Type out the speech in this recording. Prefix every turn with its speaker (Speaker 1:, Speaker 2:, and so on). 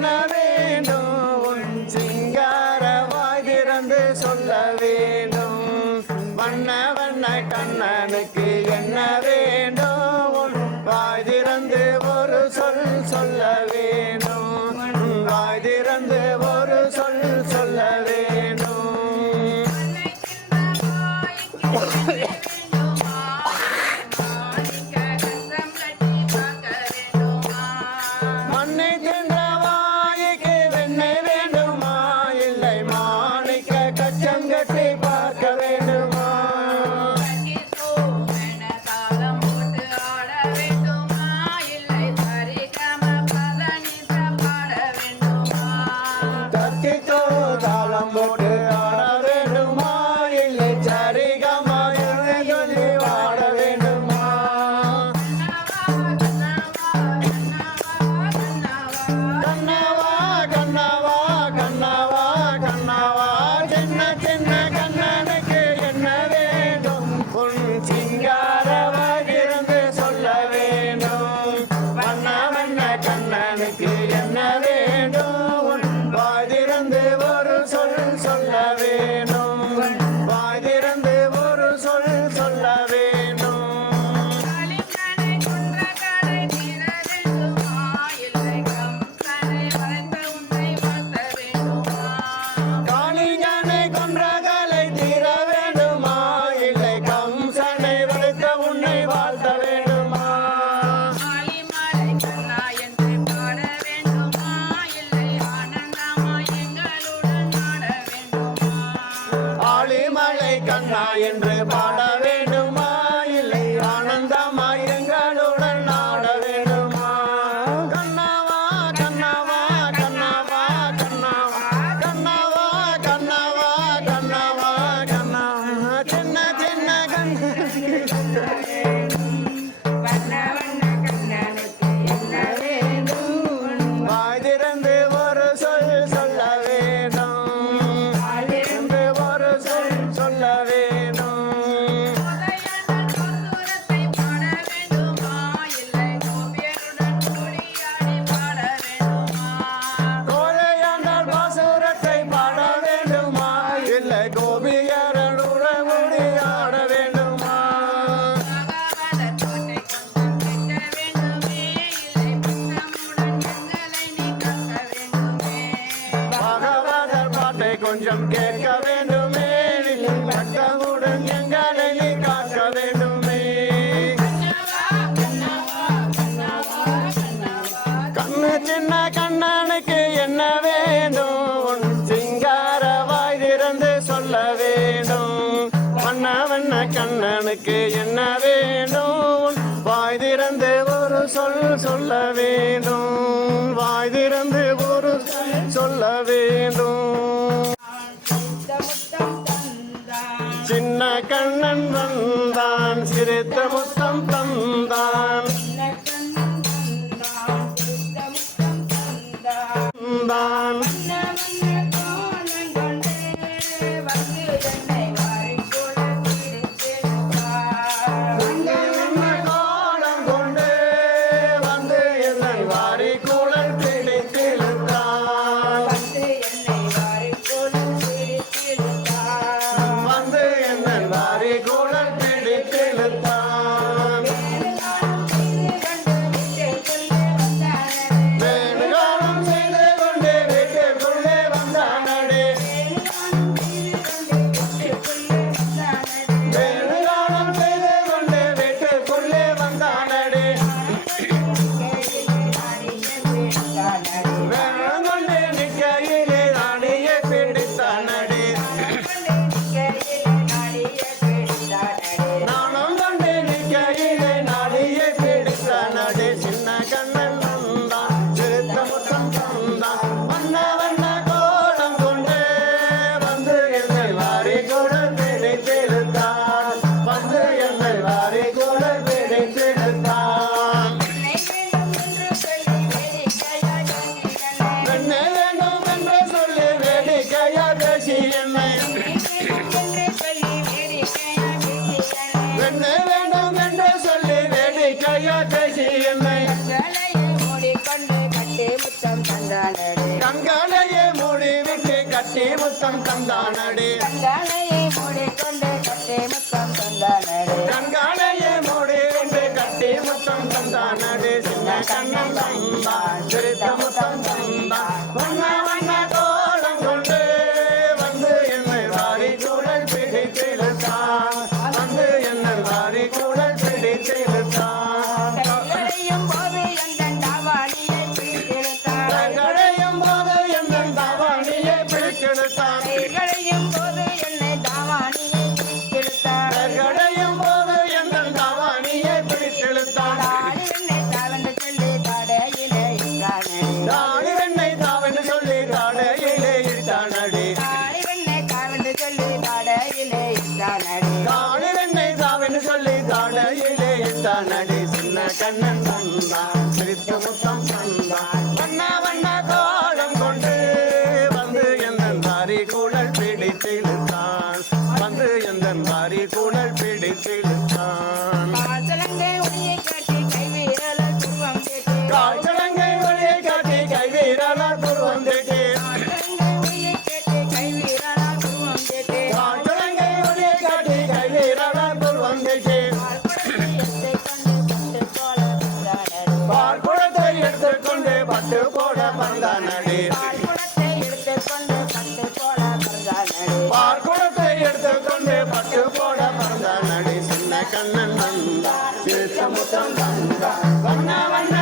Speaker 1: una vez. என்று பாட கொஞ்சம் கேட்க வேண்டுமே. கட்டவுடன் எங்களை நீ காக்க வேண்டுமே. கண்ணு சின்ன கண்ணனுக்கு என்ன வேண்டும் சிங்கார வாய் திறந்து சொல்ல வேண்டும் வண்ண வண்ண கண்ணனுக்கு என்ன வேண்டும் வாய் திறந்து ஒரு சொல் சொல்ல வேண்டும் வாய் திறந்து ஒரு சொல்ல வேண்டும் கண்ணன் வந்தான். சிரித்த முத்து தந்தானடே கங்களையே மூடி விட்டு கட்டி முத்தம் தந்தானடே
Speaker 2: கங்களையே மூடி கொண்டு கட்டி முத்தம் தந்தானடே
Speaker 1: கங்களையே மூடி விட்டு கட்டி முத்தம் தந்தானடே சின்ன கண்ணம் தந்தா சட்டு போட மருந்தானடி
Speaker 2: பால்குடத்தை எடுத்துக்கொண்டு
Speaker 1: சட்டு போட மருந்தானடி
Speaker 2: பால்குடத்தை எடுத்துக்கொண்டு பட்டு
Speaker 1: போட கண்ணன் வந்தா வண்ண வண்ண